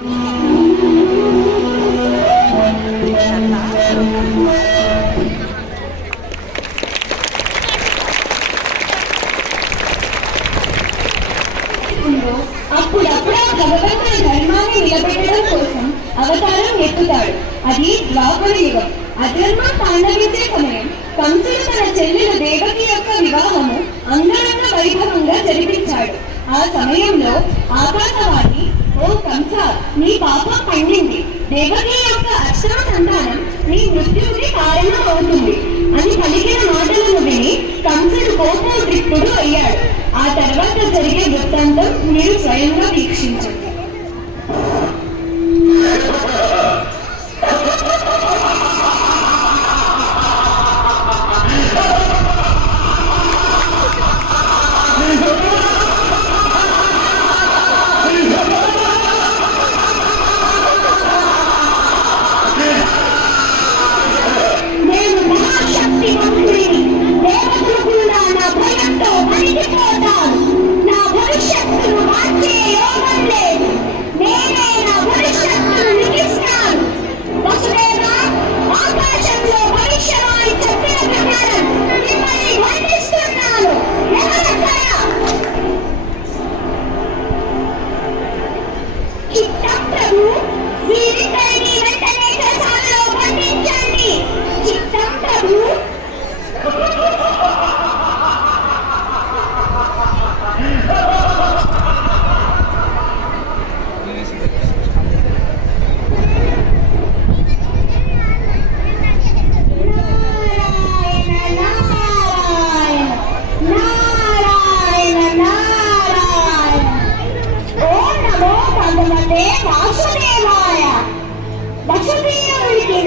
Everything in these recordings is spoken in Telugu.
అప్పుడప్పుడే భగవంతుని ధర్మాన్ని నిలబెట్టడం కోసం అవతారం ఎత్తుతాడు. అది ద్వాపర యుగం. అధర్మం తాండవించే సమయం. కంసుడు తన చెల్లెలు దేవకి యొక్క వివాహము అంగరంగ వైభవంగా జరిపించాడు. ఆ సమయంలో ఆకాశవాణి, ఓ కంస, నీ పాపం పండింది. దేవకి యొక్క అష్టమ సంతానం నీ మృత్యువుకి కారణం అవుతుంది అని పలికిన మాటలను విని కంసుడు కోపోద్రిక్తుడు అయ్యాడు. ఆ తర్వాత జరిగే వృత్తాంతం మీరు స్వయంగా వీక్షించండి.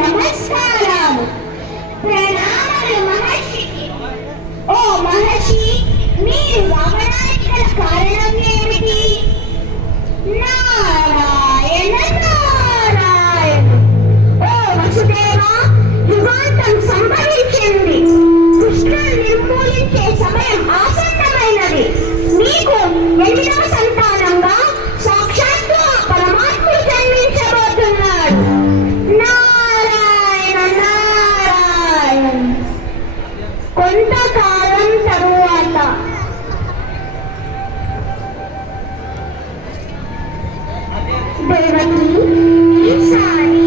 నమస్కారాలు, ప్రణామాలు మహర్షికి. ఓ మహర్షి, మీరు రావడానికి గల కారణం ఏమిటి? నారాయణ నారాయణ. ఓ వసుదేవ, యుగాంతం సంభవించింది. దుష్టులను నిర్మూలించే సమయం ఆసన్నమైనది. మీకు 8వ సంతానంగా సాక్షాత్తు పరమాత్ముడు జన్మించబోతున్నాడు. కొంతకాలం తరువాత దేవకి ఈసారి